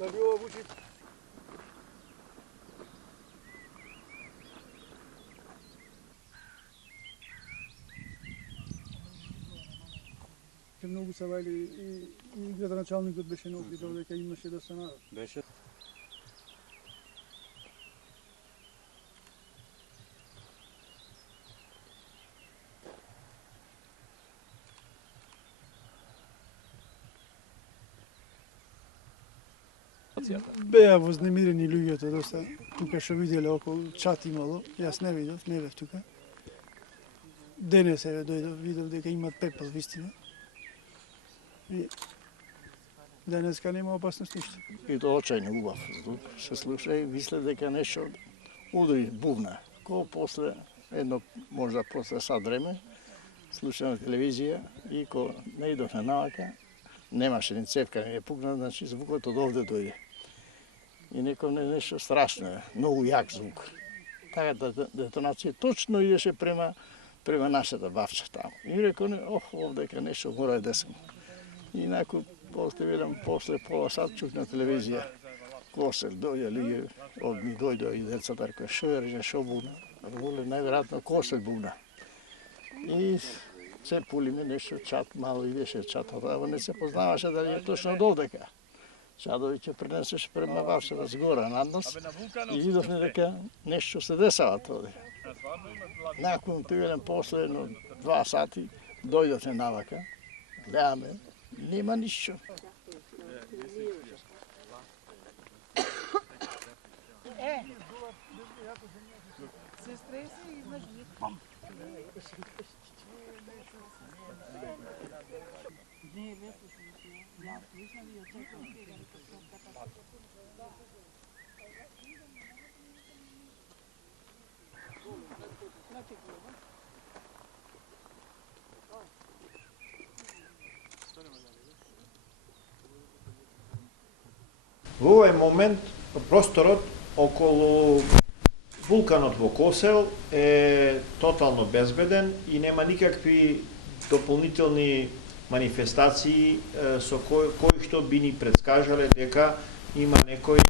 Да би ова вучи. Многу се вајли и градоначалникот беше на опитал дека имаше да станува. Беше. Беа вознемирени луѓето доста, тука што виделе околу чат имало, јас не видов, не бев тука. Денес еве дојдов, видов дека имат пепел вистина. И денеска нема опасност ништо. И тоа очајно убав звук се слуша и мисле дека нешто удри бувна. Ко после едно можда после сат време слушам на телевизија и ко не идовме навака, немаше ни цевка, не е пукна, значи звукот од овде дојде. И некој нешто страшно е, многу јак звук. Така детонација точно идеше према нашата бавча таму. И реконе, овдека нешто мора да десам. И након, после пола сат чух на телевизија. Косел дојде луѓе, ми дојде и децата, рекоа, шо е реже, шо бувна? Рекоа, најверојатно косел бувна. И се пулиме нешто чат, мало идеше чатот, ама не се познаваше дали е точно од овдека. Чадови ќе пренесеше према Варшава згора над нас и видовме дека нешто се десава тоа. Након тивелен после 2 сати дојдовме навака, гледаме, нема ништо. Се стреси и знаеш не, лепо се ја слушам и очекувам сега Во овој момент просторот околу вулканот во Косел е тотално безбеден и нема никакви дополнителни манифестации со кои што би ни предскажале дека има некој